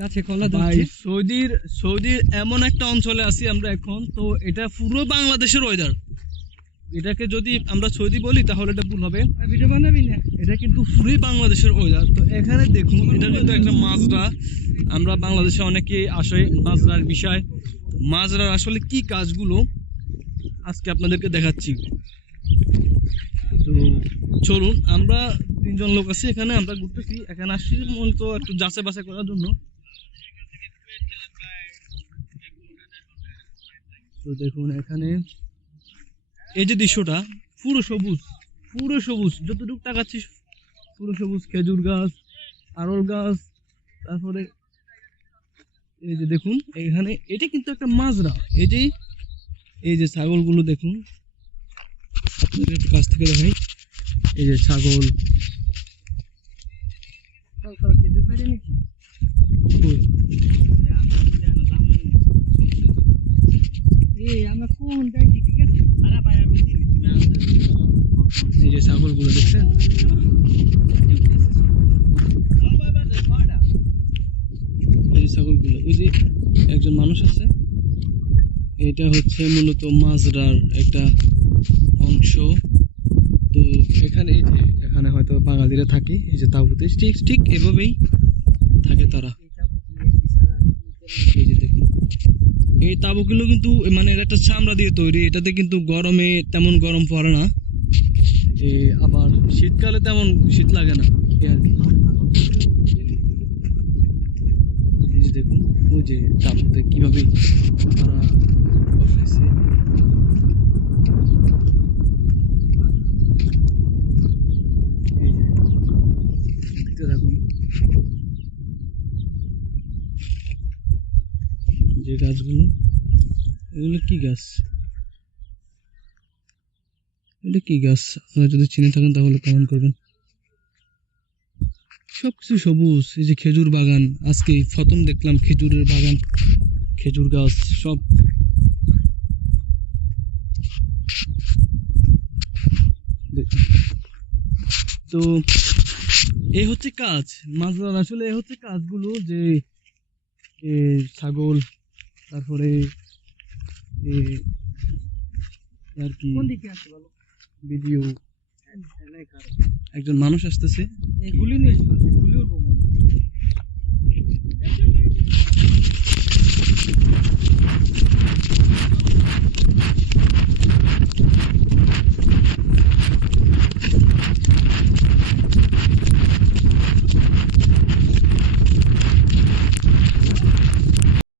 গাছে কলা ভাই ধরছে। সৌদির এমন একটা অঞ্চলে আছি আমরা এখন, তো এটা পুরো বাংলাদেশের ওয়েদার। এটাকে যদি আমরা সৌদি বলি তাহলে এটা ভুল হবে। ভিডিও বানাবি না? এটা কিন্তু পুরোই বাংলাদেশের ওয়েদার। তো এখানে দেখুন, এটা কিন্তু একটা মাজরা। আমরা বাংলাদেশে অনেকে আসে মাজরার বিষয়। মাজরার আসলে কি কাজগুলো আজকে আপনাদেরকে দেখাচ্ছি। তো চলুন, আমরা তিনজন লোক আছি এখানে, আমরা ঘুরতেছি। এখানে আসছি মূলত একটু যাচাই বাছাই করার জন্য। তো দেখুন এখানে এই যে দৃশ্যটা, পুরো সবুজ, পুরো সবুজ, যতটুকু তাকাচ্ছি পুরো সবুজ। খেজুর গাছ, আরল গাছ, তারপরে এই যে দেখুন এখানে, এটা কিন্তু একটা মাজরা। এই যে ছাগলগুলো দেখুন, একটু কাছ থেকে দেখাই। এই যে ছাগল, খেতে পারি নাকি? আমরা কোন যাইছি, ঠিক আছে? এই যে ছাগলগুলো দেখছেন, এই যে ছাগলগুলো, ওই যে একজন মানুষ আছে। এটা হচ্ছে মূলত মাজরার একটা অংশ। তো এখানে এই যে এখানে হয়তো বাঙালিরা থাকে, এই যে তাঁবুতে ঠিক ঠিক এভাবেই থাকে তারা। এই যে দেখুন, এই তাঁবুগুলো কিন্তু মানে এটা একটা চামড়া দিয়ে তৈরি। এটাতে কিন্তু গরমে তেমন গরম পড়ে না, আবার শীতকালে তেমন শীত লাগে না, এই আর কি। এই যে দেখুন, ওই যে তাঁবুতে কিভাবে তারা বসাইছে। এই যে দেখতে থাকুন, যে গাছগুলো, এগুলো কি গাছ, এটা কি গাছ? আপনারা যদি চিনে থাকেন তাহলে কমেন্ট করবেন। সবকিছু সবুজ। এই যে খেজুর বাগান, আজকে প্রথম দেখলাম খেজুরের বাগান, খেজুর গাছ সব। তো এই হচ্ছে কাজ মাজরার, আসলে এই হচ্ছে কাজগুলো, যে ছাগল, তারপরে আর কি কোন দিকে আছে বলো? ভিডিও। একজন মানুষ আসতেছে, গুলি নিয়ে গুলি উঠবো মনে হয়।